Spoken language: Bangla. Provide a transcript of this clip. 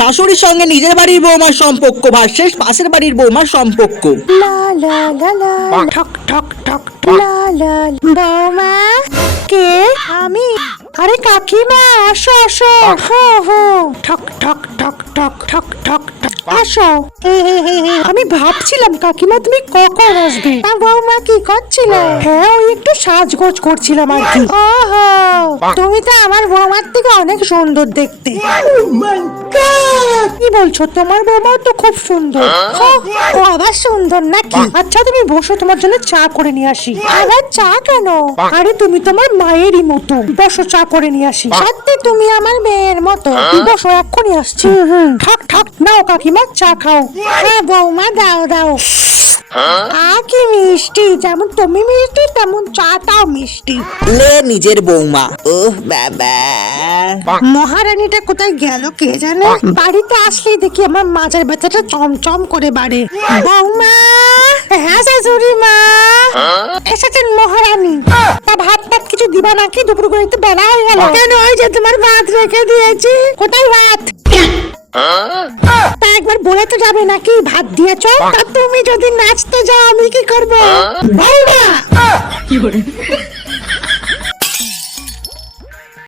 শাশুড়ির সঙ্গে নিজের বাড়ির বৌমার সম্পর্ক ভার্সেস পাশের বাড়ির বৌমার সম্পর্ক। লা লা লা লা ঠক ঠক ঠক লা লা বৌমা কে? আমি। আরে কাকিমা আসো আসো। হো হো। ঠক ঠক ঠক ঠক ঠক ঠক ঠক। আসো। আমি ভাবছিলাম কাকিমা তুমি কখন আসবে? তা বৌমা কি করছিল? হ্যাঁ। ওই একটু সাজগোজ করছিলাম আর কি। ওহো। তুমি তো আমার বৌমার থেকে অনেক সুন্দর দেখতে। কি বলছো? তোমার বৌমা তো খুব সুন্দর। ও, ও আবার সুন্দর নাকি? আচ্ছা তুমি বসো তোমার জন্য চা করে নিয়ে আসি। আবার চা কেন? আরে তুমি তোমার মায়েরই মতো। বসো চা করে নিয়ে আসি। সত্যি তুমি আমার মেয়ের মতো। বসো এক্ষুনি আসছি। ঠাক ঠাক নাও কাকিমা চা খাও। হ্যাঁ বৌমা দাও দাও। আ কি মিষ্টি যেমন তুমি মিষ্টি তেমন চাটাও মিষ্টি। লে নিজের বৌমা। ওহ বাবা। মহারানীটা কোথায় গেল কে জানে? বাড়িতে আসলেই দেখি আমার মাজার ব্যথাটা চমচম করে বাড়ে। বৌমা! হ্যাঁ শাশুড়ি মা! এসেছেন মহারানী। তা ভাত টাত কিছু দিবা নাকি? দুপুর করে একটু বেলা হয়ে গেল। কেন? ওই যে তোমার ভাত রেখে দিয়েছি। কোথায় ভাত? তা যাবে নাকি ভাত দিয়েছ? তা তুমি যদি নাচতে যাও আমি কি করব? বৌমা